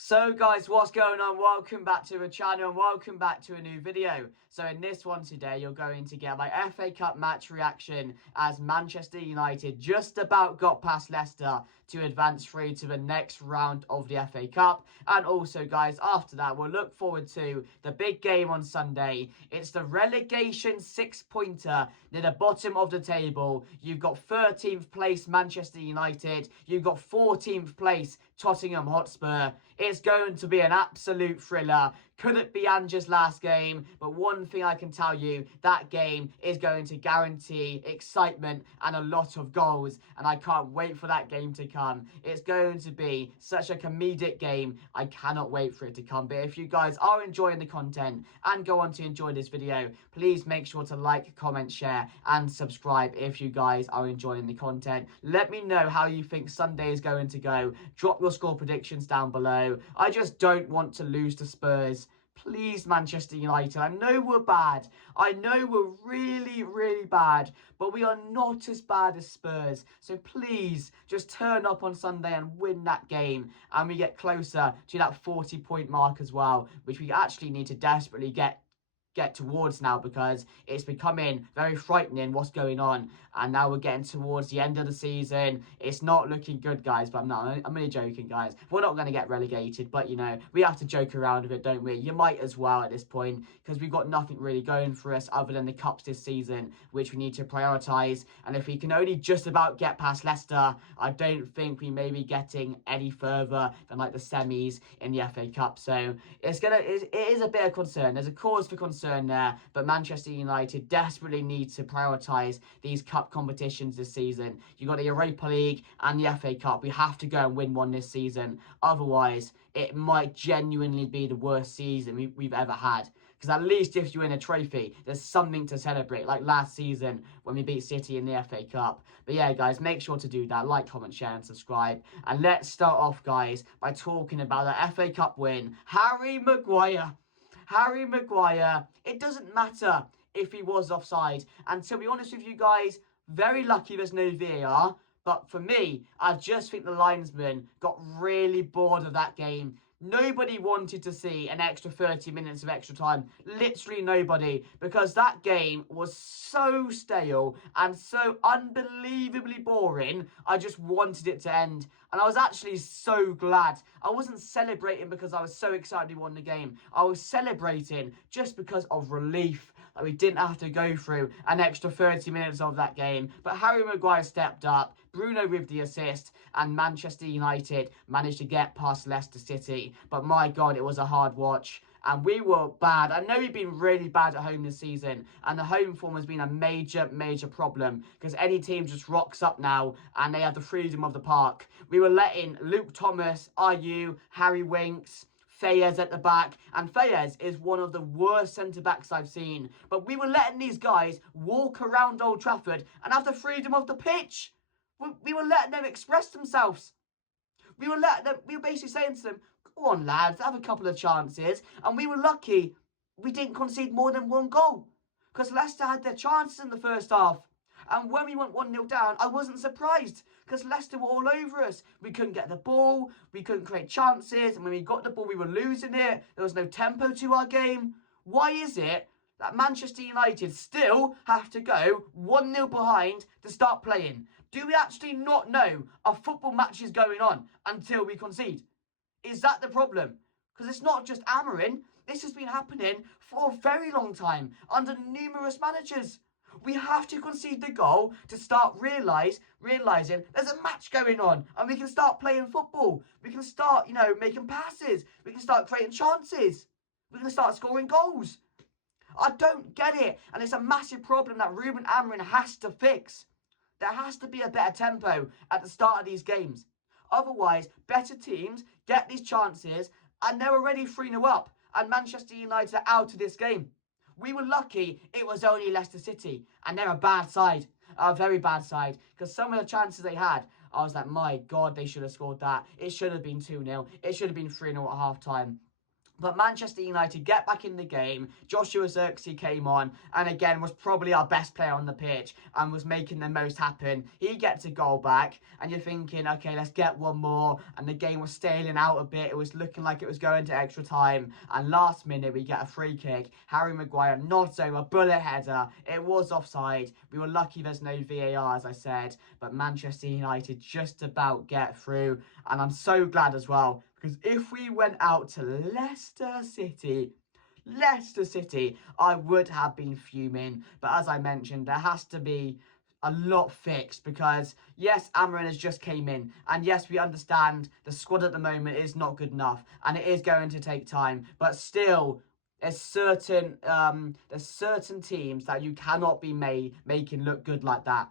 So guys, what's going on? Welcome back to the channel and welcome back to a new video. So in this one today, you're going to get my FA Cup match reaction as Manchester United just about got past Leicester to advance through to the next round of the FA Cup. And also guys, after that, we'll look forward to the big game on Sunday. It's the relegation six-pointer near the bottom of the table. You've got 13th place Manchester United. You've got 14th place Tottenham Hotspur. It's going to be an absolute thriller. Could it be Ange's last game? But one thing I can tell you, that game is going to guarantee excitement and a lot of goals. And I can't wait for that game to come. It's going to be such a comedic game. I cannot wait for it to come. But if you guys are enjoying the content and go on to enjoy this video, please make sure to like, comment, share and subscribe if you guys are enjoying the content. Let me know how you think Sunday is going to go. Drop your score predictions down below. I just don't want to lose to Spurs. Please, Manchester United. I know we're bad. I know we're really, really bad. But we are not as bad as Spurs. So please, just turn up on Sunday and win that game. And we get closer to that 40-point mark as well, which we actually need to desperately get towards now, because it's becoming very frightening what's going on, and now we're getting towards the end of the season. It's not looking good, guys, but I'm only joking, guys. We're not going to get relegated, but you know, we have to joke around with it, don't we? You might as well at this point, because we've got nothing really going for us other than the cups this season, which we need to prioritise. And if we can only just about get past Leicester, I don't think we may be getting any further than like the semis in the FA Cup. So it is a bit of concern. There's a cause for concern there, but Manchester United desperately need to prioritise these cup competitions this season. You've got the Europa League and the FA Cup. We have to go and win one this season. Otherwise, it might genuinely be the worst season we've ever had. Because at least if you win a trophy, there's something to celebrate, like last season when we beat City in the FA Cup. But yeah, guys, make sure to do that. Like, comment, share, and subscribe. And let's start off, guys, by talking about the FA Cup win. Harry Maguire. Harry Maguire, it doesn't matter if he was offside. And to be honest with you guys, very lucky there's no VAR. But for me, I just think the linesman got really bored of that game. Nobody wanted to see an extra 30 minutes of extra time. Literally nobody. Because that game was so stale and so unbelievably boring. I just wanted it to end. And I was actually so glad. I wasn't celebrating because I was so excited we won the game. I was celebrating just because of relief that we didn't have to go through an extra 30 minutes of that game. But Harry Maguire stepped up, Bruno with the assist, and Manchester United managed to get past Leicester City. But my God, it was a hard watch. And we were bad. I know we've been really bad at home this season. And the home form has been a major, major problem. Because any team just rocks up now and they have the freedom of the park. We were letting Luke Thomas, Ayew, Harry Winks, Fayez at the back, and Fayez is one of the worst centre-backs I've seen. But we were letting these guys walk around Old Trafford and have the freedom of the pitch. We were letting them express themselves. We were basically saying to them, go on lads, have a couple of chances. And we were lucky we didn't concede more than one goal, because Leicester had their chances in the first half. And when we went 1-0 down, I wasn't surprised, because Leicester were all over us. We couldn't get the ball, we couldn't create chances, and when we got the ball, we were losing it. There was no tempo to our game. Why is it that Manchester United still have to go 1-0 behind to start playing? Do we actually not know a football match is going on until we concede? Is that the problem? Because it's not just Amorim. This has been happening for a very long time under numerous managers. We have to concede the goal to start realising there's a match going on and we can start playing football. We can start, making passes. We can start creating chances. We can start scoring goals. I don't get it. And it's a massive problem that Ruben Amorim has to fix. There has to be a better tempo at the start of these games. Otherwise, better teams get these chances and they're already 3-0 up. And Manchester United are out of this game. We were lucky it was only Leicester City. And they're a bad side. A very bad side. Because some of the chances they had, I was like, my God, they should have scored that. It should have been 2-0. It should have been 3-0 at half time. But Manchester United get back in the game. Joshua Zirkzee came on and again was probably our best player on the pitch and was making the most happen. He gets a goal back and you're thinking, okay, let's get one more. And the game was staling out a bit. It was looking like it was going to extra time. And last minute we get a free kick. Harry Maguire nods over, bullet header. It was offside. We were lucky there's no VAR, as I said. But Manchester United just about get through. And I'm so glad as well. Because if we went out to Leicester City, I would have been fuming. But as I mentioned, there has to be a lot fixed because, yes, Amarin has just came in. And yes, we understand the squad at the moment is not good enough. And it is going to take time. But still, there's certain teams that you cannot be making look good like that.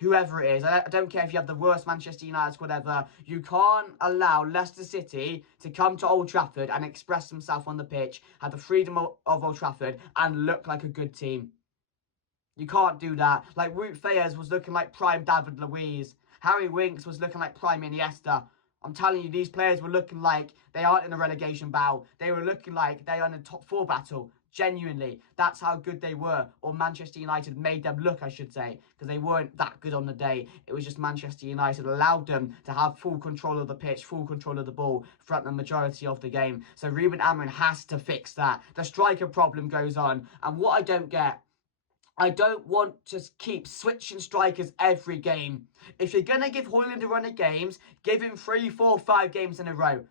Whoever it is, I don't care if you have the worst Manchester United squad ever, you can't allow Leicester City to come to Old Trafford and express themselves on the pitch, have the freedom of Old Trafford and look like a good team. You can't do that. Like, Wout Faes was looking like prime David Luiz. Harry Winks was looking like prime Iniesta. I'm telling you, these players were looking like they aren't in a relegation battle. They were looking like they are in a top 4 battle. Genuinely, that's how good they were. Or Manchester United made them look, I should say, because they weren't that good on the day. It was just Manchester United allowed them to have full control of the pitch, full control of the ball throughout the majority of the game. So Ruben Amorim has to fix that. The striker problem goes on. And what I don't get, I don't want to keep switching strikers every game. If you're going to give Højlund a run of games, give him 3, 4, 5 games in a row.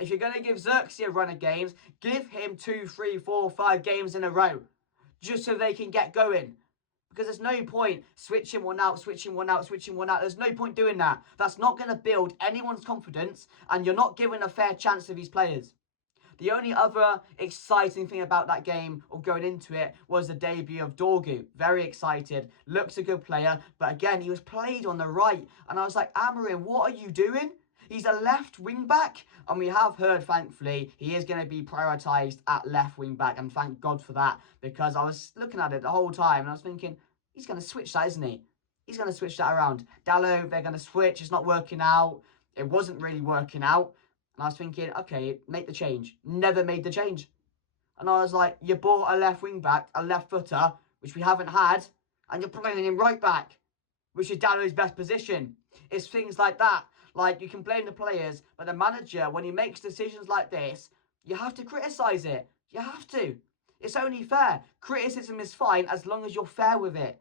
If you're going to give Zirkzee a run of games, give him 2, 3, 4, 5 games in a row. Just so they can get going. Because there's no point switching one out. There's no point doing that. That's not going to build anyone's confidence. And you're not giving a fair chance to these players. The only other exciting thing about that game, or going into it, was the debut of Dorgu. Very excited. Looks a good player. But again, he was played on the right. And I was like, Amorim, what are you doing? He's a left wing back. And we have heard, thankfully, he is going to be prioritised at left wing back. And thank God for that. Because I was looking at it the whole time. And I was thinking, he's going to switch that, isn't he? He's going to switch that around. Dalot, they're going to switch. It's not working out. It wasn't really working out. And I was thinking, okay, make the change. Never made the change. And I was like, you bought a left wing back, a left footer, which we haven't had. And you're playing him right back, which is Dalot's best position. It's things like that. Like, you can blame the players, but the manager, when he makes decisions like this, you have to criticise it. You have to. It's only fair. Criticism is fine as long as you're fair with it.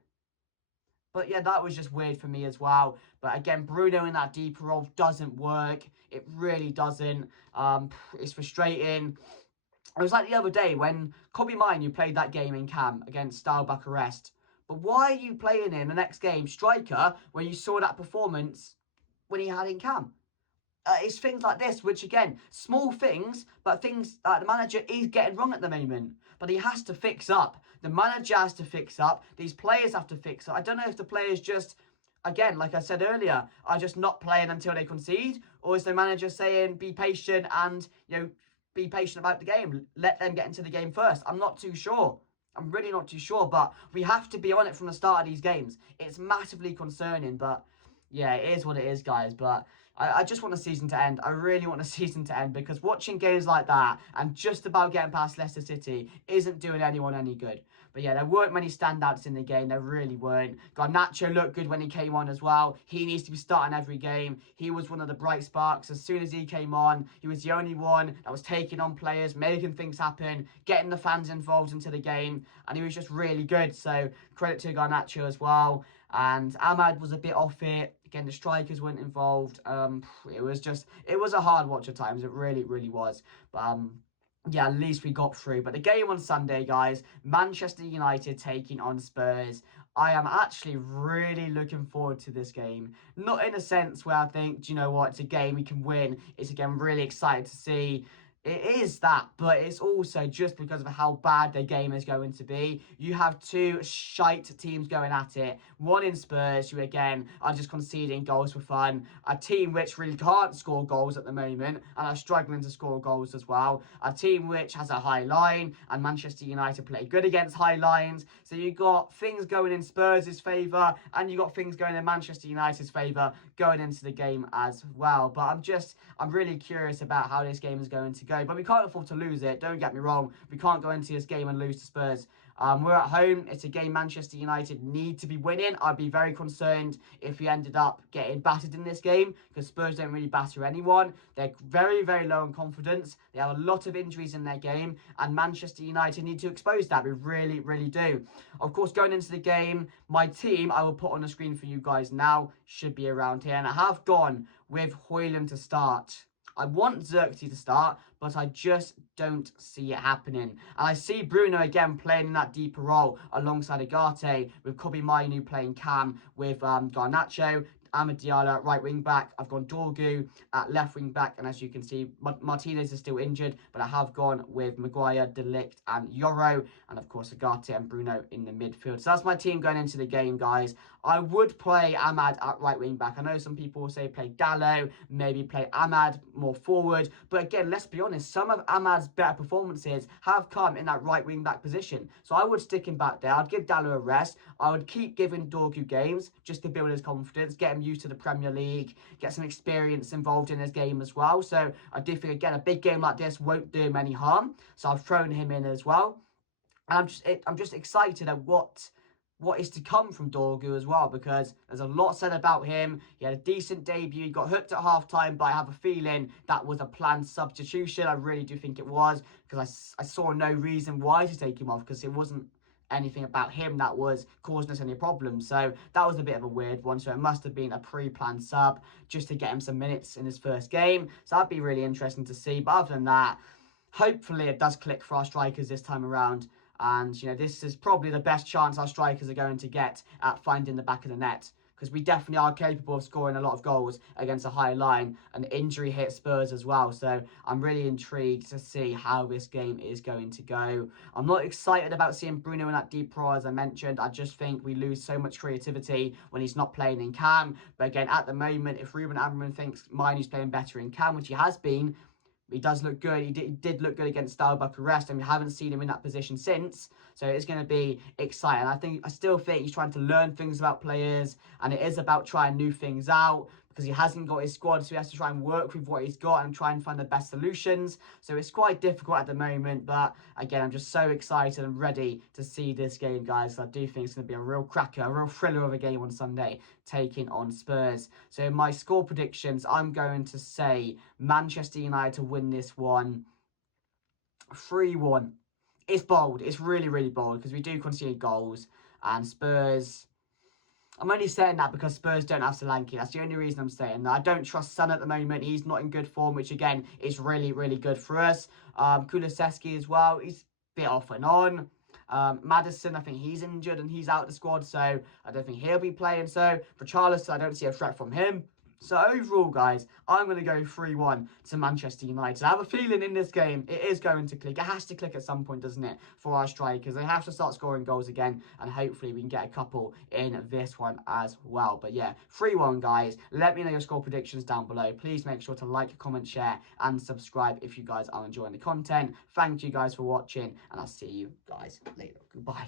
But yeah, that was just weird for me as well. But again, Bruno in that deeper role doesn't work. It really doesn't. It's frustrating. It was like the other day when Kobe Minu played that game in Cam against Steaua Bucharest. But why are you playing him the next game striker when you saw that performance when he had in Cam? It's things like this, which again, small things, but things the manager is getting wrong at the moment. But he has to fix up. The manager has to fix up. These players have to fix up. I don't know if the players just, again, like I said earlier, are just not playing until they concede, or is the manager saying be patient and, you know, be patient about the game. Let them get into the game first. I'm not too sure. I'm really not too sure, but we have to be on it from the start of these games. It's massively concerning, but yeah, it is what it is, guys. But I just want the season to end. I really want the season to end because watching games like that and just about getting past Leicester City isn't doing anyone any good. But yeah, there weren't many standouts in the game. There really weren't. Garnacho looked good when he came on as well. He needs to be starting every game. He was one of the bright sparks. As soon as he came on, he was the only one that was taking on players, making things happen, getting the fans involved into the game. And he was just really good. So credit to Garnacho as well. And Ahmad was a bit off it. Again, the strikers weren't involved. It was a hard watch at times. It really, really was. But yeah, at least we got through. But the game on Sunday, guys, Manchester United taking on Spurs. I am actually really looking forward to this game. Not in a sense where I think, do you know what, it's a game we can win. It's again really excited to see. It is that, but it's also just because of how bad their game is going to be. You have two shite teams going at it. One in Spurs, who again are just conceding goals for fun. A team which really can't score goals at the moment and are struggling to score goals as well. A team which has a high line, and Manchester United play good against high lines. So you've got things going in Spurs' favour, and you've got things going in Manchester United's favour going into the game as well. But I'm really curious about how this game is going to go. go, but we can't afford to lose it. Don't get me wrong. We can't go into this game and lose to Spurs. We're at home. It's a game Manchester United need to be winning. I'd be very concerned if we ended up getting battered in this game, because Spurs don't really batter anyone. They're very, very low in confidence. They have a lot of injuries in their game, and Manchester United need to expose that. We really, really do. Of course, going into the game, my team, I will put on the screen for you guys now, should be around here. And I have gone with Højlund to start. I want Xerxes to start, but I just don't see it happening. And I see Bruno again playing in that deeper role alongside Agate, with Kobe Mainu playing Cam, with Garnacho, Amad Diallo at right wing back. I've gone Dorgu at left wing back, and as you can see, Martinez is still injured, but I have gone with Maguire, De Ligt and Yoro, and of course Agate and Bruno in the midfield. So that's my team going into the game, guys. I would play Amad at right wing back. I know some people will say play Dallo, maybe play Amad more forward, but again, let's be honest, some of Amad's better performances have come in that right wing back position. So I would stick him back there. I'd give Dallo a rest. I would keep giving Dorgu games just to build his confidence, get him used to the Premier League, get some experience involved in his game as well. So I do think, again, a big game like this won't do him any harm. So I've thrown him in as well. And I'm just excited at what is to come from Dorgu as well, because there's a lot said about him. He had a decent debut. He got hooked at half-time, but I have a feeling that was a planned substitution. I really do think it was, because I saw no reason why to take him off, because it wasn't anything about him that was causing us any problems. So that was a bit of a weird one. So it must have been a pre-planned sub just to get him some minutes in his first game. So that'd be really interesting to see. But other than that, hopefully it does click for our strikers this time around. And, you know, this is probably the best chance our strikers are going to get at finding the back of the net, because we definitely are capable of scoring a lot of goals against a high line, and injury hit Spurs as well. So I'm really intrigued to see how this game is going to go. I'm not excited about seeing Bruno in that deep role, as I mentioned. I just think we lose so much creativity when he's not playing in Cam. But again, at the moment, if Ruben Amorim thinks Mainu's playing better in Cam, which he has been, he does look good. He did look good against Steaua Bucharest, and we haven't seen him in that position since. So it's going to be exciting. I still think he's trying to learn things about players, and it is about trying new things out, because he hasn't got his squad, so he has to try and work with what he's got and try and find the best solutions. So it's quite difficult at the moment, but again, I'm just so excited and ready to see this game, guys. I do think it's going to be a real cracker, a real thriller of a game on Sunday, taking on Spurs. So my score predictions, I'm going to say Manchester United to win this one 3-1. It's bold. It's really, really bold, because we do concede goals, and Spurs... I'm only saying that because Spurs don't have Solanke. That's the only reason I'm saying that. I don't trust Son at the moment. He's not in good form, which, again, is really, really good for us. Kulusevski as well. He's a bit off and on. Maddison, I think he's injured and he's out of the squad, so I don't think he'll be playing. So for Richarlison, I don't see a threat from him. So overall, guys, I'm going to go 3-1 to Manchester United. I have a feeling in this game it is going to click. It has to click at some point, doesn't it, for our strikers? They have to start scoring goals again, and hopefully we can get a couple in this one as well. But yeah, 3-1, guys. Let me know your score predictions down below. Please make sure to like, comment, share, and subscribe if you guys are enjoying the content. Thank you guys for watching, and I'll see you guys later. Goodbye.